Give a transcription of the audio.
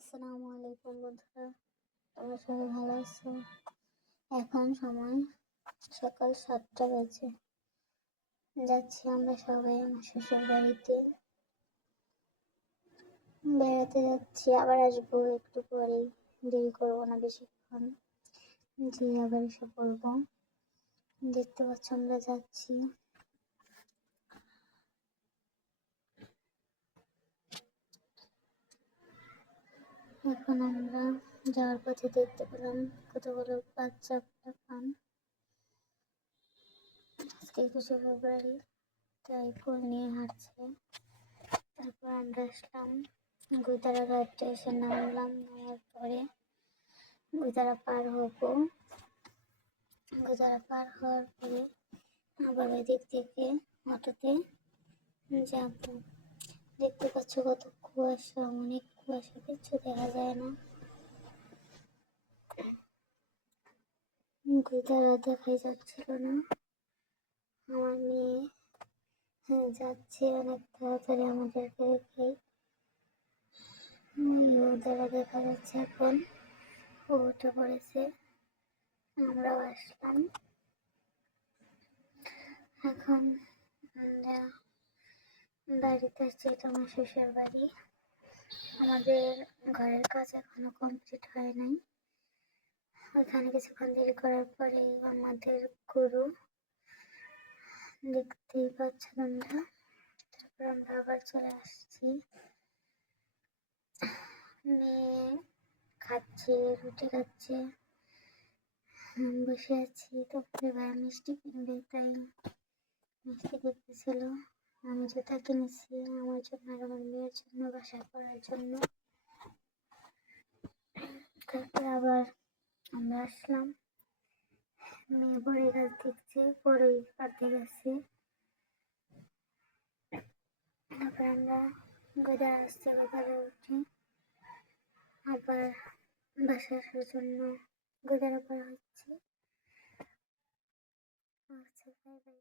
আসসালামু আলাইকুম বন্ধুরা, তোমরা সবাই ভালো আছো? এখন সময় সকাল 7টা বাজে। যাচ্ছি আমরা সবাই আমার শ্বশুর বাড়িতে বেড়াতে যাচ্ছি, আবার আসবো একটু পরেই। দেরি করবো না বেশিক্ষণ, জি আবার এসে পড়বো। দেখতে পাচ্ছ আমরা যাচ্ছি। এখন আমরা যাওয়ার পথে দেখতে পেলাম কতগুলো বাচ্চা পান। আজকে 21শে ফেব্রুয়ারি, তাই ফুল নিয়ে হাঁটছে। তারপর আমরা আসলাম গুইতারা ঘাটে, এসে নামলাম। নামার পরে গুইতারা পার হবো। গুইতারা পার হওয়ার পরে আবার এদিক থেকে অটোতে যাব। দেখতে পাচ্ছ কত কুয়াশা, অনেক কুয়াশা, কিচ্ছু দেখা যায় না। গুইতারা দেখাই যাচ্ছিল না। আমার মেয়ে যাচ্ছে অনেক তাড়াতাড়ি আমাদেরকে রেখে। গুইতারা দেখা যাচ্ছে এখন, ও উঠে পড়েছে, আমরাও আসলাম। এখন আমরা বাড়িতে আসছি, এটা আমার শ্বশুর বাড়ি। আমাদের ঘরের কাজ এখনো কমপ্লিট হয় নাই। ওখানে কিছুক্ষণ দেরি করার পরে আমাদের গরু, দেখতেই পাচ্ছ তোমরা। তারপর আমরা আবার চলে আসছি। মেয়ে খাচ্ছে, রুটি খাচ্ছে, বসে আছি। তারপরে ভাই মিষ্টি কিনবে, তাই মিষ্টি দেখতেছিল। আমি জুতা কিনেছি আমার জন্য আর আমার মেয়ের জন্য, বাসায় পড়ার জন্য। তারপর আবার আমরা আসলাম। মেয়ে বড়ি গাছ দেখছে, বড়ই পাড়তে গেছে। তারপর আমরা গোদার আসছে, গোদারে উঠে আবার বাসায় আসার জন্য গোদারা করা হচ্ছে। আচ্ছা, বাই বাই।